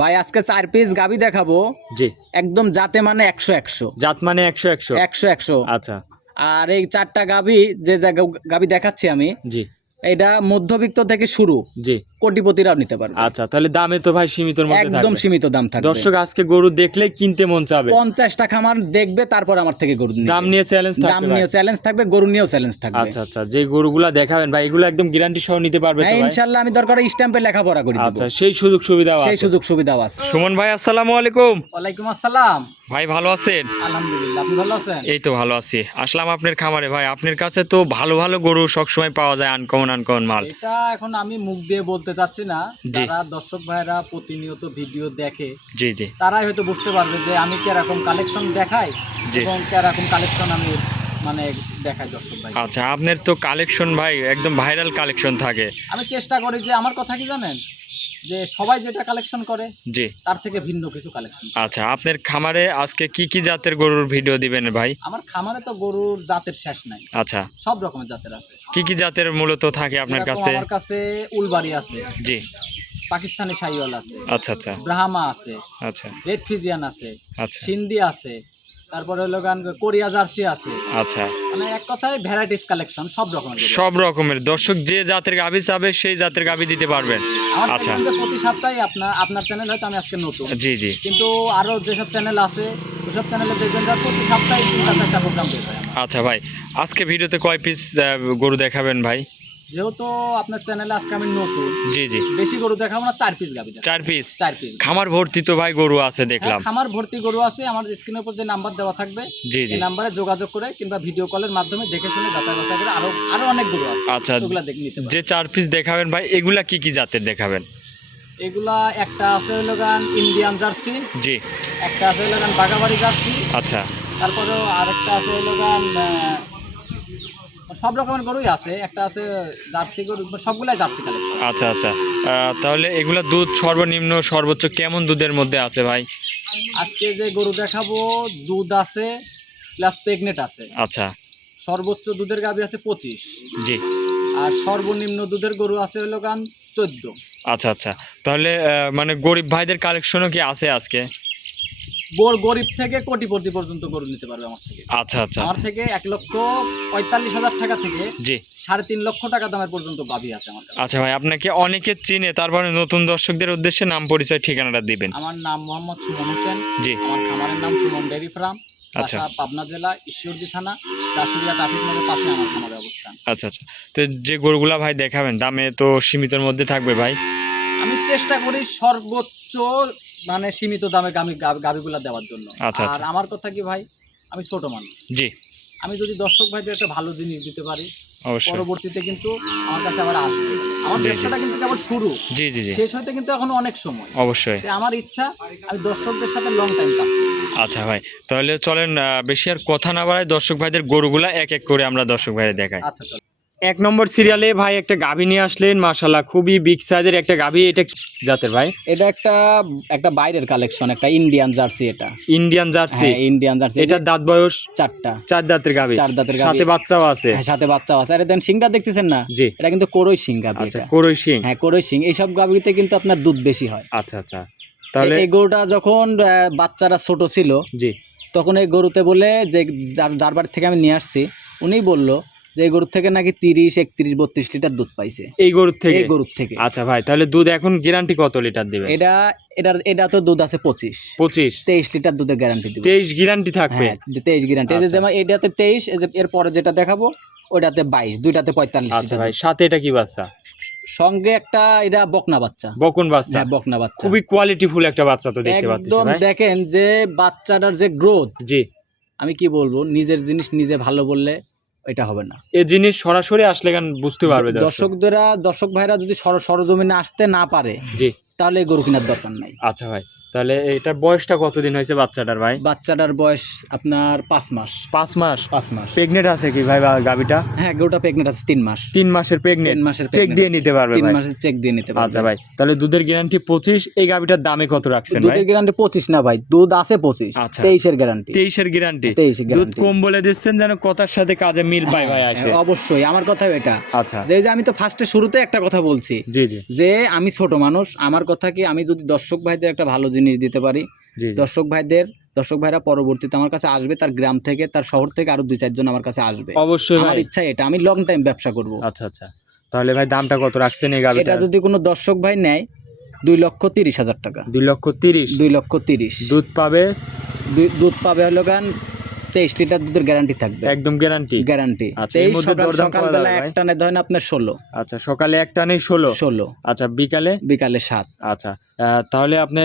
ভাই আজকে 4 পিস গাবি দেখাবো। জি। একদম জাতে মানে 100 জাত মানে 100 100 আচ্ছা। আর এই 4টা গাবি যে গাবি দেখাচ্ছি আমি, জি এটা মধ্যবিত্ত থেকে শুরু, জি। কোটিপতিরাও নিতে পারবে। আচ্ছা, তাহলে দামে তো ভাই সীমিতর মধ্যে একদম থাকবে। সীমিত দাম থাকবে। দর্শক আজকে গরু দেখলে কিনতে মন চাবে। 50টা খামার দেখবে, তারপর আমার থেকে গরু নিবে। দাম নিয়ে চ্যালেঞ্জ থাকবে। দাম নিয়ে চ্যালেঞ্জ থাকবে, গরু নিয়েও চ্যালেঞ্জ থাকবে। আচ্ছা আচ্ছা, যে গরুগুলা দেখাবেন ভাই এগুলো একদম গ্যারান্টি সহ নিতে পারবে তো হ্যাঁ ভাই? ইনশাআল্লাহ, আমি দরকার স্ট্যাম্পে লেখাপড়া করে দেব। আচ্ছা, সেই সুযোগ সুবিধাও আছে। সেই সুযোগ সুবিধাও আছে। সুমন ভাই আসসালামু আলাইকুম। ওয়ালাইকুম আসসালাম। ভাই ভালো আছেন? আলহামদুলিল্লাহ, আপনি ভালো আছেন? এই তো ভালো আছি। আসলাম আপনার খামারে ভাই, আপনার কাছে তো ভালো ভালো গরু সবসময় পাওয়া যায়, আনকমন মাল। এটা এখন আমি মুখ দিয়ে বলতে চাচ্ছি না, জি। যারা দর্শক ভাইরা প্রতিনিয়ত ভিডিও দেখে জি জি তারাই হয়তো বুঝতে পারবে যে আমি কিরকম কালেকশন দেখাই জি। এবং কিরকম কালেকশন আমি মানে দেখাই দর্শক ভাই। আচ্ছা, আপনার তো কালেকশন ভাই একদম ভাইরাল কালেকশন থাকে। আমি চেষ্টা করি যে আমার কথা কি জানেন, যে সবাই যেটা কালেকশন করে জি। তার থেকে ভিন্ন কিছু কালেকশন। আচ্ছা, আপনার খামারে আজকে কি কি জাতের গরুর ভিডিও দিবেন ভাই? আমার খামারে তো গরুর জাতের শেষ নাই, আচ্ছা, সব রকমের জাতের আছে। কি কি জাতের মূলত থাকে আপনার যেরকম কাছে? আমার কাছে উলবাড়ি আছে, জি। পাকিস্তানি শাহিওয়াল আছে, আচ্ছা আচ্ছা ব্রাহ্মা আছে, আচ্ছা রেড ফিজিয়ান আছে, আচ্ছা সিন্ধি আছে, তারপরে হলো গান কোরিয়া জার্সি আছে। আচ্ছা। মানে এক কথায় ভ্যারাইটিস কালেকশন, সব রকমের গরু। সব রকমের দর্শক যে জাতের গাভী চাবে সেই জাতের গাভী দিতে পারবেন। আমার আচ্ছা। দেখবেন যে প্রতি সপ্তাহে আপনার চ্যানেল হয়তো আমি আজকে নতুন, জি জি। কিন্তু আরো যেসব চ্যানেল আছে ওইসব চ্যানেলে দেখবেন যে প্রতি সপ্তাহে 3-4টা প্রোগ্রাম বের হয় আমার। আচ্ছা ভাই, আজকে ভিডিওতে কয় পিস গরু দেখাবেন ভাই? যেহেতু আপনার চ্যানেলে আজকে আমি নতুন, জি জি। বেশি গরু দেখাবো না, 4 পিস গাবি দেখাবো। 4 পিস? 4 পিস। খামার ভর্তি তো ভাই গরু আছে দেখলাম। খামার ভর্তি গরু আছে। আমার স্ক্রিনের উপর যে নাম্বার দেওয়া থাকবে জি জি। এই নাম্বারে যোগাযোগ করে কিংবা ভিডিও কলের মাধ্যমে দেখে শুনে যাচাই বাছাই করে আরো অনেক গরু আছে। আচ্ছা, ওগুলা দেখে নিতে পারেন। যে 4 পিস দেখাবেন ভাই এগুলা কি কি জাতের দেখাবেন? এগুলা একটা আছে হলো গান ইন্ডিয়ান জার্সি, জি। একটা আছে হলো গান বাগাবাড়ি জার্সি, আচ্ছা তারপরেও আরেকটা আছে হলো গান সব রকমের গরুই আছে। একটা আছে জার্সি গরু, সবগুলাই জার্সি কালেকশন। আচ্ছা আচ্ছা। তাহলে এগুলা দুধ সর্বনিম্ন সর্বোচ্চ কেমন দুধের মধ্যে আছে ভাই? আজকে যে গরু দেখাবো দুধ আছে প্লাস প্রেগনেন্ট আছে। আচ্ছা। সর্বোচ্চ দুধের গাভী আছে 25, জি। আর সর্বনিম্ন দুধের গরু আছে হলো গান 14। আচ্ছা আচ্ছা, তাহলে মানে গরিব ভাইদের কালেকশনও কি আছে আজকে? গরিব থেকে কোটিপতি পর্যন্ত গরু নিতে পারবে আমার থেকে। আচ্ছা আচ্ছা। আমার থেকে 1,45,000 টাকা থেকে জি। 3.5 লক্ষ টাকা দামের পর্যন্ত গাভী আছে আমার কাছে। আচ্ছা ভাই, আপনাকে অনেকে চিনে, তারপরে নতুন দর্শকদের উদ্দেশ্যে নাম পরিচয় ঠিকানাটা দিবেন। আমার নাম মোহাম্মদ সুমন হোসেন। জি। আমার খামারের নাম সুমন ডেয়ারি ফার্ম। আচ্ছা। পাবনা জেলা ঈশ্বরদী থানা দাসুরিয়া ট্রাফিক মোড়ের পাশে আমার খামারের অবস্থান। আচ্ছা আচ্ছা, তো যে গরুগুলা ভাই দেখাবেন দামে তো সীমিতর মধ্যে থাকবে ভাই? আমি চেষ্টা করি সর্বোচ্চ মানে সীমিত দামে গাভীগুলা দেওয়ার জন্য। আচ্ছা আর আচ্ছা। আমার কথা কি ভাই, আমি ছোট মানুষ, জি। আমি যদি দর্শক ভাইদের একটা ভালো জিনিস দিতে পারি অবশ্যই। পরবর্তীতে কিন্তু আমার কাছে আবার আসবে। আমার জি, জি। ব্যবসাটা কিন্তু কেবল শুরু, জি জি জি। শেষ হতে কিন্তু এখনো অনেক সময়। অবশ্যই। তাই আমার ইচ্ছা আমি দর্শকদের সাথে লং টাইম কাজ করি। আচ্ছা ভাই, তাহলে চলেন বেশি আর কথা না বাড়াই দর্শক ভাইদের গরুগুলা এক এক করে আমরা দর্শক ভাইদের দেখাই। আচ্ছা চলো। 1 নম্বর সিরিয়ালে ভাই একটা গাভী নিয়ে আসলেন, মাশাআল্লাহ খুবই বিগ সাইজের একটা গাভী। এটা কি জাতের ভাই? এটা একটা বাইরের কালেকশন, একটা ইন্ডিয়ান জার্সি। এটা ইন্ডিয়ান জার্সি? হ্যাঁ ইন্ডিয়ান জার্সি। এটার দাঁত বয়স 4টা। 4 দাঁতের গাভী? 4 দাঁতের গাভী, সাথে বাচ্চাও আছে? হ্যাঁ সাথে বাচ্চাও আছে। আরে দেন সিংটা দেখতেছেন না? জি। এটা কিন্তু কোরই সিং গাভী। আচ্ছা, এটা কোরই শিং? হ্যাঁ কোরই সিং। এইসব গাভীতে কিন্তু আপনার দুধ বেশি হয়। আচ্ছা আচ্ছা, তাহলে এই গরুটা যখন বাচ্চারা ছোট ছিল জি তখন এই গরুতে বলে যে যার বাড়ি থেকে আমি নিয়ে আসছি উনিই বললো যে এই গরুর থেকে নাকি 30, 31, 32 লিটার দুধ পাইছে এই গরুর থেকে? এই গরুর থেকে। আচ্ছা ভাই, তাহলে দুধ এখন গ্যারান্টি কত লিটার দিবেন? এটা তো দুধ আছে 25, 23 লিটার দুধের গ্যারান্টি দিব। 23 গ্যারান্টি থাকবে? হ্যাঁ 23 গ্যারান্টি। এই যে আচ্ছা। যেমন এটাতে 23, এর পরে যেটা দেখাবো ওটাতে 22, দুইটাতে 45 আচ্ছা লিটার ভাই, দুধ। সাথে এটা কি বাচ্চা? সঙ্গে একটা এটা বকনা বাচ্চা। বকন বাচ্চা? হ্যাঁ বকনা বাচ্চা। খুবই কোয়ালিটিফুল একটা বাচ্চা তো দেখতে পাচ্ছি একদম ভাই। দেখেন যে বাচ্চাটার যে গ্রোথ, জি। আমি কি বলবো, নিজের জিনিস নিজে ভালো বললে এটা হবে না। এই জিনিস সরাসরি আসলে কেন বুঝতে পারবে দর্শক ভাইরা যদি সরজমিনে আসতে না পারে জি। তাহলে এই গরু কেনার দরকার নাই। আচ্ছা ভাই, তাহলে এটার বয়সটা কতদিন হয়েছে বাচ্চাটার ভাই? বাচ্চাটার বয়স আপনার 5 মাস। 5 মাস? 5 মাস। প্রেগনেন্ট আছে কি ভাই গাবিটা? হ্যাঁ গরুটা প্রেগনেন্ট আছে 3 মাস। 3 মাসের প্রেগনেন্ট? 3 মাসের চেক দিয়ে নিতে পারবে 3 ভাই? মাসের চেক দিয়ে নিতে পারবে। আচ্ছা ভাই, তাহলে দুধের গ্যারান্টি 25। এই গাবিটার দামে কত রাখছেন ভাই? দুধের গ্যারান্টি 25 না ভাই, দুধ আছে 25। আচ্ছা। 23 এর গ্যারান্টি। 23 এর গ্যারান্টি? 23 এর দুধ গ্যারান্টি। কম বলে দিচ্ছেন যেন কথার সাথে কাজে মিল পায় ভাই আসে। অবশ্যই আমার কথা এটা। আচ্ছা। যে আমি তো ফার্স্টে শুরুতে একটা কথা বলছি জি জি। যে আমি ছোট মানুষ, আমার আমার কথা কি, আমি যদি দর্শক ভাইদের একটা ভালো জিনিস দিতে পারি, জি জি। দর্শক ভাইরা পরবর্তীতে আমার কাছে আসবে, তার গ্রাম থেকে, তার শহর থেকে আরো 2-4 জন আমার কাছে আসবে। অবশ্যই আমার ভাই। ইচ্ছা এটা, আমি লং টাইম ব্যবসা করব। আচ্ছা আচ্ছা, তাহলে ভাই দামটা কত রাখছেন এই এটা গাবিটা? যদি কোনো দর্শক ভাই নেয় 2,30,000 টাকা। 2,30,000। 2,30,000 দুধ পাবে? দুধ পাবে হলো গান 23 লিটার দুধের গ্যারান্টি থাকবে। একদম গ্যারান্টি? গ্যারান্টি। আচ্ছা, এর মধ্যে দরদাম করা সকালবেলা যাবে ভাই? এক টানে ধরেন আপনার 16। আচ্ছা, সকালে এক টানে 16। আচ্ছা, বিকালে? বিকালে 7। আচ্ছা, তাহলে আপনি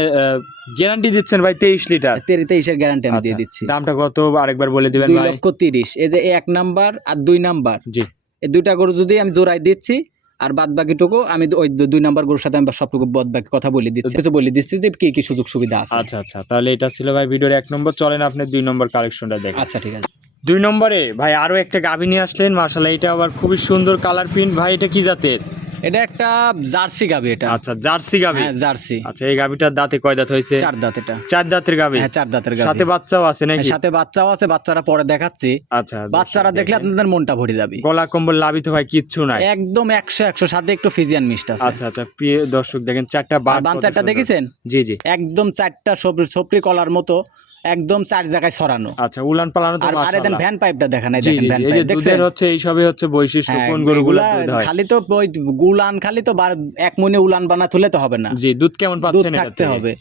গ্যারান্টি দিচ্ছেন ভাই 23 লিটার? 23-এর গ্যারান্টি আমি দিয়ে আচ্ছা, দিচ্ছি। দামটা কত আরেকবার বলে দিবেন ভাই? 2,30,000। এই যে 1 নাম্বার আর 2 নাম্বার, জি। এই দুইটা গরু যদি আমি জোড়ায় দিচ্ছি, আর বাদ বাকিটুকু আমি ওই 2 নাম্বার গরুর সাথে আমি সবটুকু বাদ বাকি কথা বলে দিচ্ছি, কিছু বলে দিচ্ছি যে কি কি সুযোগ সুবিধা আছে। আচ্ছা আচ্ছা, তাহলে এটা ছিল ভাই ভিডিওর 1 নম্বর। চলেন আপনি 2 নম্বর কালেকশনটা দেখেন। আচ্ছা ঠিক আছে। 2 নম্বরে ভাই আরো একটা গাভী নিয়ে আসলেন, মাশাআল্লাহ, এটা আবার খুবই সুন্দর কালার প্রিন্ট। ভাই এটা কি জাতের? এটা একটা জার্সি গাভী। এটা আচ্ছা, জার্সি গাভী। হ্যাঁ জার্সি। আচ্ছা, এই গাভীটার দাঁতে কয় দাঁত হয়েছে? 4 দাঁত। এটা 4 দাঁতের গাভী? হ্যাঁ 4 দাঁতের গাভী। সাথে বাচ্চাও আছে নাকি? সাথে বাচ্চাও আছে, বাচ্চারা পরে দেখাচ্ছি। আচ্ছা, বাচ্চারা দেখলে আপনাদের মনটা ভরে যাবে। গলা কম্বল লাভি তো ভাই কিচ্ছু নাই, একদম 100 সাথে একটু ফিজিয়ান মিষ্ট আছে। আচ্ছা আচ্ছা, প্রিয় দর্শক দেখেন 4টা বার, বাচ্চাটা দেখেছেন? জি জি। একদম 4টা সপরি কলার মতো, একদম 4 জায়গায় ছড়ানো। আচ্ছা, উলান পালানো তো আর আরে দেন মাশাআল্লাহ। ভ্যান পাইপটা দেখা নাই, জি দেখেন জি, ভ্যান এই যে পাইপ দেখছেন? দুধের হচ্ছে এই সবই হচ্ছে বৈশিষ্ট্য, হ্যাঁ, কোন গরুগুলো এগুলা দুধ হয়। খালি তো ওই উলান খালি তো 1 মনে উলান বানা তুলে তো হবে না। জি, দুধ কেমন দুধ পাচ্ছেন এটা থাকতে থেকে? হবে।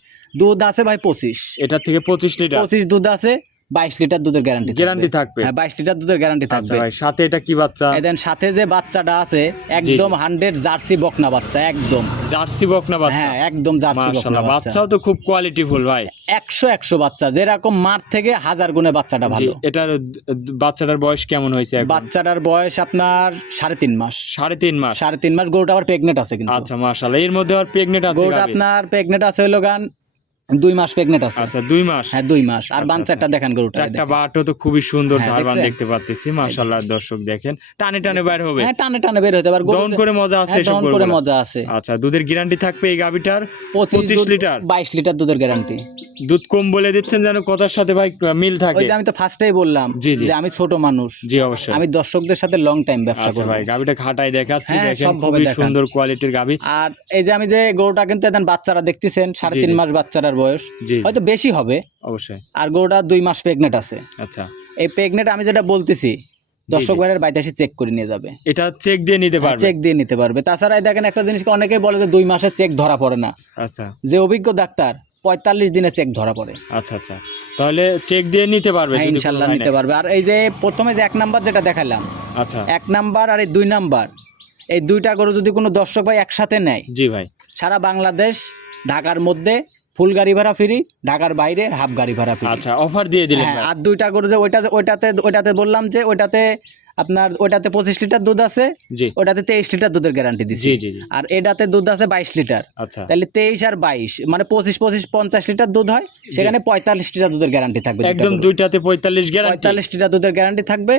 দুধ আছে ভাই 25। এটা থেকে 25 লিটার 25 দুধ আছে, 22 লিটার দুধের গ্যারান্টি গ্যারান্টি থাকবে? হ্যাঁ 22 লিটার দুধের গ্যারান্টি আচ্ছা থাকবে। ভাই, সাথে এটা কি বাচ্চা? এদেন সাথে যে বাচ্চাটা আছে একদম 100 জার্সি বকনা বাচ্চা, একদম জার্সি বকনা বাচ্চা? হ্যাঁ একদম জার্সি বকনা মাশাআল্লাহ, বাচ্চা। বাচ্চাও তো খুব কোয়ালিটিফুল ভাই। 100 বাচ্চা, যেরকম মাঠ থেকে 1000 গুণে বাচ্চাটা জি, ভালো। এটার বাচ্চাটার বয়স কেমন হয়েছে এখন? বাচ্চাটার বয়স আপনার 3.5 মাস। 3.5 মাস? 3.5 মাস। গরুটা আবার প্রেগনেন্ট আছে কিন্তু। আচ্ছা, মাশাআল্লাহ, এর মধ্যে আর প্রেগনেন্ট আছে গরুটা গাভী? আপনার প্রেগনেন্ট আছে হলো গান 2 মাস প্রেগনেন্ট আছে। আচ্ছা, 2 মাস? হ্যাঁ 2 মাস। আর আচ্ছা, বাচ্চাটা আচ্ছা। দেখেন, গরুটা 4টা বাটও তো খুবই সুন্দর হ্যাঁ, ধারবান দেখছেন? দেখতে পাচ্ছি, মাশাআল্লাহ। দর্শক দেখেন টানে টানে বাইর হবে। হ্যাঁ টানে টানে বের হতে পারে। দহন করে মজা আছে হ্যাঁ, এসব দহন করে গরুগুলা? মজা আছে। আচ্ছা, দুধের গ্যারান্টি থাকবে এই গাভীটার 25 লিটার? 22 লিটার দুধের গ্যারান্টি। দুধ কম বলে দিচ্ছেন যেন কথার সাথে ভাই মিল ওই থাকে। যে আমি তো ফার্স্টেই বললাম জি, জি। যে আমি ছোট মানুষ, জি অবশ্যই। আমি দর্শকদের সাথে লং টাইম ব্যবসা আচ্ছা করব। ভাই, গাভীটা খাটাই দেখাচ্ছি, হ্যাঁ, দেখেন সবভাবে খুবই দেখান। সুন্দর কোয়ালিটির গাভী। আর এই যে আমি যে গরুটা কিন্তু এখন বাচ্চারা দেখতেছেন, 3.5 জি। মাস বাচ্চাটার বয়স, জি হয়তো বেশি হবে। অবশ্যই। আর গরুটা 2 মাস প্রেগনেন্ট আছে। আচ্ছা, এই প্রেগনেন্ট আমি যেটা বলতেছি, দর্শক জি। ভাইয়ের বাড়িতে এসে চেক করে নিয়ে যাবে। এটা চেক দিয়ে নিতে পারবে? চেক দিয়ে নিতে পারবে। তাছাড়া এই দেখেন একটা জিনিস অনেকেই বলে যে 2 মাসের চেক ধরা পড়ে না। আচ্ছা যে অভিজ্ঞ ডাক্তার 45 দিনে চেক ধরা পড়ে। আচ্ছা আচ্ছা, তাহলে চেক দিয়ে নিতে পারবে হ্যাঁ যদি কোনো ইনশাল্লাহ ভাই নিতে নেয়? পারবে। আর এই যে প্রথমে যে 1 নাম্বার যেটা দেখালাম, আচ্ছা 1 নাম্বার আর এই 2 নাম্বার, এই 2টা গরু যদি কোনো দর্শক ভাই একসাথে নেয়, জি ভাই, সারা বাংলাদেশ, ঢাকার মধ্যে ফুল গাড়ি ভাড়া ফ্রি, ঢাকার বাইরে হাফ গাড়ি ভাড়া ফ্রি। আচ্ছা, অফার দিয়ে দিলেন হ্যাঁ, ভাই। আর 2টা গরু যে ওইটাতে বললাম যে ওইটাতে আপনার 25 লিটার দুধ আছে, জি ওটাতে 23 লিটার দুধের গ্যারান্টি দিচ্ছি। জি জি জি। আর এটাতে দুধ আছে 22 লিটার। আচ্ছা তাহলে 23 আর 22 মানে 25 50 লিটার দুধ হয়, সেখানে 45 লিটার দুধের গ্যারান্টি থাকবে। একদম দুইটাতে 45 গ্যারান্টি? 45 লিটার দুধের গ্যারান্টি থাকবে।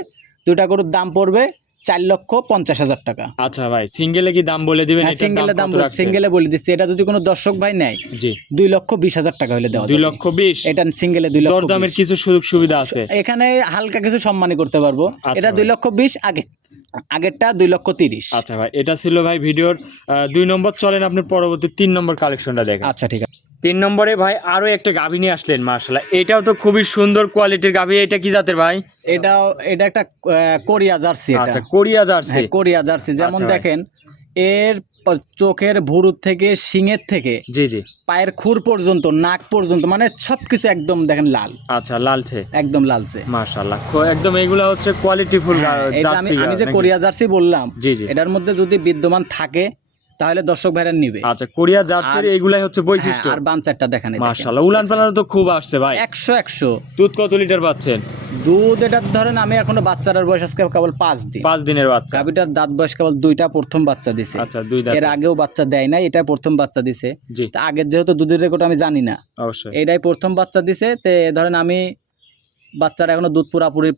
2টা গরুর দাম পড়বে 4,50,000 টাকা। আচ্ছা ভাই, সিঙ্গেলে কি দাম বলে দিবেন? এটার সিঙ্গেলে দাম দাম কত রাখছেন? সিঙ্গেলে বলে দিচ্ছি, এটা যদি কোনো দর্শক ভাই নেয় জি 2,20,000 টাকা হলে দেওয়া 2 যাবে। লক্ষ 20? এটা সিঙ্গেলে 2,20,000। দরদামের কিছু সুযোগ সুবিধা আছে? এখানে হালকা কিছু সম্মানী করতে পারবো। আচ্ছা এটা ভাই। 2,20,000 আগেরটা 2,30,000। আচ্ছা ভাই, এটা ছিল ভাই ভিডিওর 2 নম্বর। চলেন আপনি পরবর্তী 3 নম্বর কালেকশনটা দেখেন। আচ্ছা ঠিক আছে। 3 নম্বরে ভাই আরো একটা গাভী নিয়ে আসলেন, মাশাআল্লাহ, এটাও তো খুবই সুন্দর কোয়ালিটির গাভী। এটা কি জাতের ভাই? এটা একটা কোরিয়া জার্সি। এটা আচ্ছা, কোরিয়া জার্সি? হ্যাঁ কোরিয়া জার্সি। যেমন আচ্ছা ভাই। দেখেন এর চোখের ভুরুর থেকে, শিঙের থেকে, জি জি। পায়ের খুর পর্যন্ত, নাক পর্যন্ত, মানে সবকিছু একদম দেখেন লাল, আচ্ছা, লালচে? একদম লালচে। মাশাআল্লাহ, একদম এগুলা হচ্ছে কোয়ালিটিফুল হ্যাঁ, এটা জার্সি। আমি যে কোরিয়া জার্সি বললাম, জি জি। এটার মধ্যে যদি বিদ্যমান থাকে তাহলে দর্শক ভাইরা নিবে। আচ্ছা, কোরিয়া জার্সির আর- এইগুলাই হচ্ছে বৈশিষ্ট্য। হ্যাঁ, আর বাঞ্চারটা দেখেন, মাশাআল্লাহ, উলান পালানো তো খুব আসছে ভাই। 100 দুধ কত লিটার পাচ্ছেন? দুধ এটা ধরেন আমি এখনো বাচ্চাটার বয়স আজকে কেবল 5 দিন। 5 দিনের বাচ্চা? গাভীটার দাঁত বয়স কেবল 2টা, প্রথম বাচ্চা দিছে। আচ্ছা, 2 দাঁত? এর আগেও বাচ্চা দেয় নাই, এটা প্রথম বাচ্চা দিছে। জি তা আগের যেহেতু দুধের রেকর্ড আমি জানি না, অবশ্যই। এটাই প্রথম বাচ্চা দিছে। তে ধরেন আমি বাচ্চারা এখনো দুধ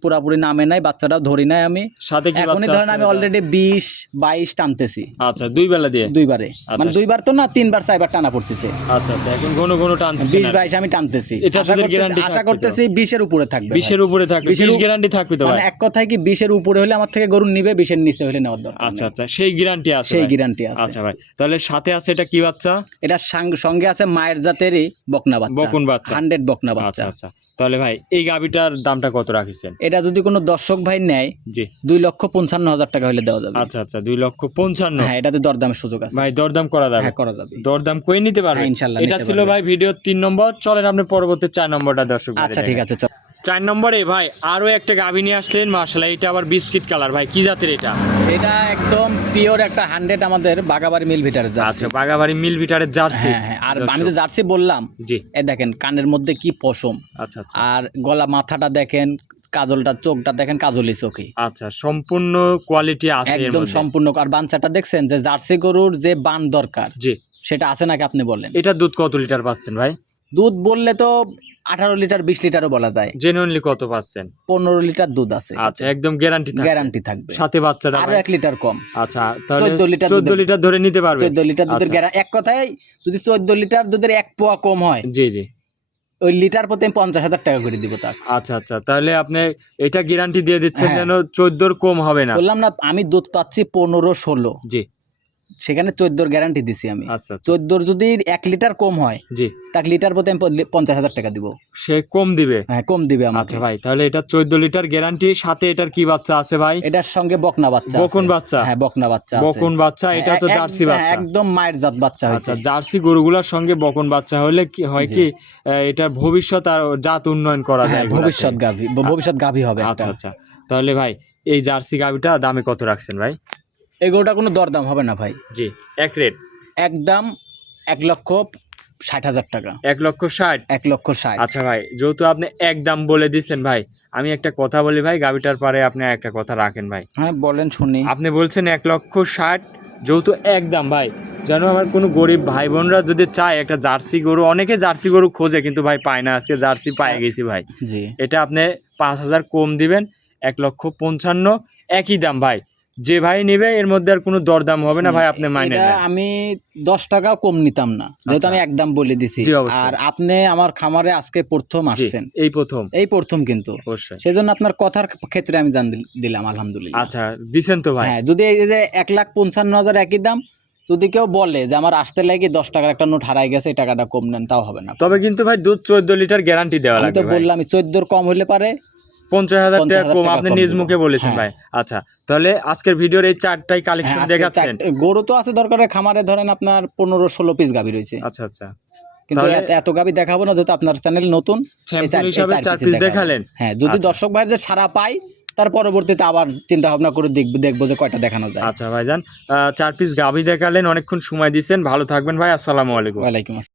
পুরাপুরি নামে নাই, বাচ্চাটাও ধরি নাই আমি। সাথে কি এখনই বাচ্চা ধরেন আছে আমি এটা? অলরেডি 20-22 টানতেছি আচ্ছা, দুই বেলা দিয়ে। দুইবারে, আচ্ছা। মানে দুইবার তো না, 3-4বার টানা পড়তেছে। আচ্ছা আচ্ছা, এখন ঘন টানছেন 20-22 আমি টানতেছি। এটা আশা দুধের করতেছি guarantee থাকবে তো? 20-এর উপরে থাকবে। 20-এর উপরে থাকবে, 20 গ্যারান্টি থাকবে তো মানে ভাই? এক কথায় কি 20-এর উপরে হলে আমার থেকে গরু নিবে, 20-এর নিচে হলে নেওয়ার দরকার আচ্ছা নেই। আচ্ছা, সেই গ্যারান্টি আছে সেই ভাই? গ্যারান্টি আছে। আচ্ছা ভাই, তাহলে সাথে আছে এটা কি বাচ্চা? এটা সঙ্গে আছে মায়ের জাতেরই বকনা বাচ্চা, বকন বাচ্চা। 100 বকনা আচ্ছা বাচ্চা। আচ্ছা, তাহলে ভাই এই গাবিটার দামটা কত রাখিছেন? এটা যদি কোনো দর্শক ভাই নেয়, জি, 2,55,000 টাকা হলে দেওয়া যাবে। আচ্ছা আচ্ছা, 2,55,000। হ্যাঁ, এটাতে দরদামের সুযোগ আছে ভাই দরদাম করা যাবে? হ্যাঁ, করা যাবে। দরদাম করে নিতে পারবে? হ্যাঁ, ইনশাআল্লাহ এটা নিতে ছিল পারবে। ভাই ভিডিও 3 নম্বর। চলেন আপনি পরবর্তী 4 নম্বরটা দর্শক আচ্ছা ঠিক আছে, চল। 4 নম্বরে ভাই আরো একটা গাভী নিয়ে আসলেন, মাশাআল্লাহ। এটা আবার বিস্কিট কালার, ভাই কি জাতের এটা? এটা একদম পিওর একটা 100 আমাদের বাগাবাড়ি মিল ভিটারের জার্সি। আচ্ছা, বাগাবাড়ি মিল ভিটারের জার্সি। হ্যাঁ হ্যাঁ, আর আমি তো জার্সি বললাম। জি, এই দেখেন কানের মধ্যে কি পশম, আচ্ছা আচ্ছা আর গলা মাথাটা দেখেন, কাজলটা চোখটা দেখেন, কাজলি চোখে আচ্ছা, সম্পূর্ণ কোয়ালিটি আছে এর একদম মধ্যে। সম্পূর্ণ। আর বানচাটা দেখছেন যে জার্সি গরুর যে বান দরকার জি, সেটা আছে নাকি আপনি বলেন? এটা দুধ কত লিটার পাচ্ছেন ভাই? দুধ বললে তো 18 লিটার 20 লিটারও বলা যায়। জেনুইনলি কত পাচ্ছেন? 15 লিটার দুধ আছে। আচ্ছা, একদম গ্যারান্টি থাকবে? গ্যারান্টি থাকবে। সাথে বাচ্চাটা আরো ভাই? 1 লিটার কম। আচ্ছা, তাহলে 14 লিটার 14 লিটার ধরে নিতে পারবে? 14 লিটার দুধের আচ্ছা। গ্যারান্টি। এক কথায় যদি 14 লিটার দুধের 1 পোয়া কম হয়, জি জি, ওই লিটার প্রতি আমি 50,000 টাকা করে দিব তাকে। আচ্ছা আচ্ছা, তাহলে আপনি এটা গ্যারান্টি দিয়ে দিচ্ছেন হ্যাঁ। যেন 14 কম হবে না? বললাম না, আমি দুধ পাচ্ছি 15-16, জি, সেখানে 14 গ্যারান্টি দিছি আমি। আচ্ছা আচ্ছা, 14 যদি 1 লিটার কম হয়, জি, তাকে লিটার প্রতি আমি 50,000 টাকা দিব। সে কম দিবে? হ্যাঁ, কম দিবে আমাকে। আচ্ছা ভাই, তাহলে এটা 14 লিটার গ্যারান্টি, সাথে এটার কি বাচ্চা আছে ভাই? এটার সঙ্গে বকনা বাচ্চা আছে। বকন বাচ্চা? হ্যাঁ, বকনা বাচ্চা আছে। বকন বাচ্চা, এটা তো জার্সি হ্যাঁ, বাচ্চা? একদম মায়ের জাত বাচ্চা আচ্ছা, হয়েছে। জার্সি গরুগুলোর সঙ্গে বকন বাচ্চা হলে কি হয় জি। কি এটা ভবিষ্যৎ আর জাত উন্নয়ন করা যায় হ্যাঁ, এগুলা ভবিষ্যৎ থেকে। গাভী, ভবিষ্যৎ গাভী হবে একটা। আচ্ছা আচ্ছা, তাহলে ভাই এই জার্সি গাভিটা দামে কত রাখছেন ভাই? এই গরুটা কোনো দরদাম হবে না ভাই, জি, এক রেট? একদম 1,60,000 টাকা। 1,60,000? 1,60,000। আচ্ছা ভাই, যেহেতু আপনি এক দাম বলে দিচ্ছেন ভাই, আমি একটা কথা বলি ভাই, গাভিটার পরে আপনি একটা কথা রাখেন ভাই। হ্যাঁ, বলেন শুনি। আপনি বলছেন 1,60,000, যেহেতু একদম ভাই, যেন আমার কোনো গরিব ভাই বোনরা যদি চায় একটা জার্সি গরু, অনেকে জার্সি গরু খোঁজে কিন্তু ভাই পায় না, আজকে জার্সি পায়ে গেছি ভাই। জি, এটা আপনি 5,000 কম দিবেন, 1,55,000 একই দাম ভাই। যে ভাই নেবে এর মধ্যে আর কোনো দরদাম হবে না ভাই, আপনি মাইনে এটা নেন। আমি 10 টাকাও কম নিতাম না, যেহেতু আচ্ছা। আমি একদম বলে দিছি। জি, অবশ্যই। আর আপনি আমার খামারে আজকে প্রথম জি, আসছেন, এই প্রথম কিন্তু অবশ্যই। সেজন্য আপনার কথার ক্ষেত্রে আমি জান দিলাম আলহামদুলিল্লাহ। আচ্ছা, দিছেন তো ভাই? হ্যাঁ, যদি এই যে 1,55,000 একই দাম, যদি কেউ বলে যে আমার আসতে লাগে 10 টাকার একটা নোট হারাই গেছে, এই টাকাটা কম নেন, তাও হবে না। তবে কিন্তু ভাই দুধ 14 লিটার গ্যারান্টি দেওয়া আমি তো লাগবে ভাই। বললাম 14 কম হলে পারে 50,000 টাকা 50,000 কম টাকা আপনি কম নিজ দিব। মুখে বলেছেন হ্যাঁ। ভাই। আচ্ছা, তাহলে আজকের ভিডিওর এই 4টাই কালেকশন হ্যাঁ, আজকে দেখাচ্ছেন? গরু তো আছে দরকারে, খামারে ধরেন আপনার 15-16 পিস গাভী রয়েছে, আচ্ছা আচ্ছা, কিন্তু তাহলে এত গাভী দেখাবো না, যেহেতু আপনার চ্যানেল নতুন। স্যাম্পল হিসাবে 4 পিস দেখালেন? হ্যাঁ, যদি আচ্ছা। দর্শক ভাইদের সারা পাই, তার পরবর্তীতে আবার চিন্তা ভাবনা করে দেখবো যে কয়টা দেখানো যায়। আচ্ছা ভাইজান, 4 পিস গাভী দেখালেন, অনেকক্ষণ সময় দিয়েছেন, ভালো থাকবেন ভাই, আসসালামু আলাইকুম। ওয়ালাইকুম আসসালাম।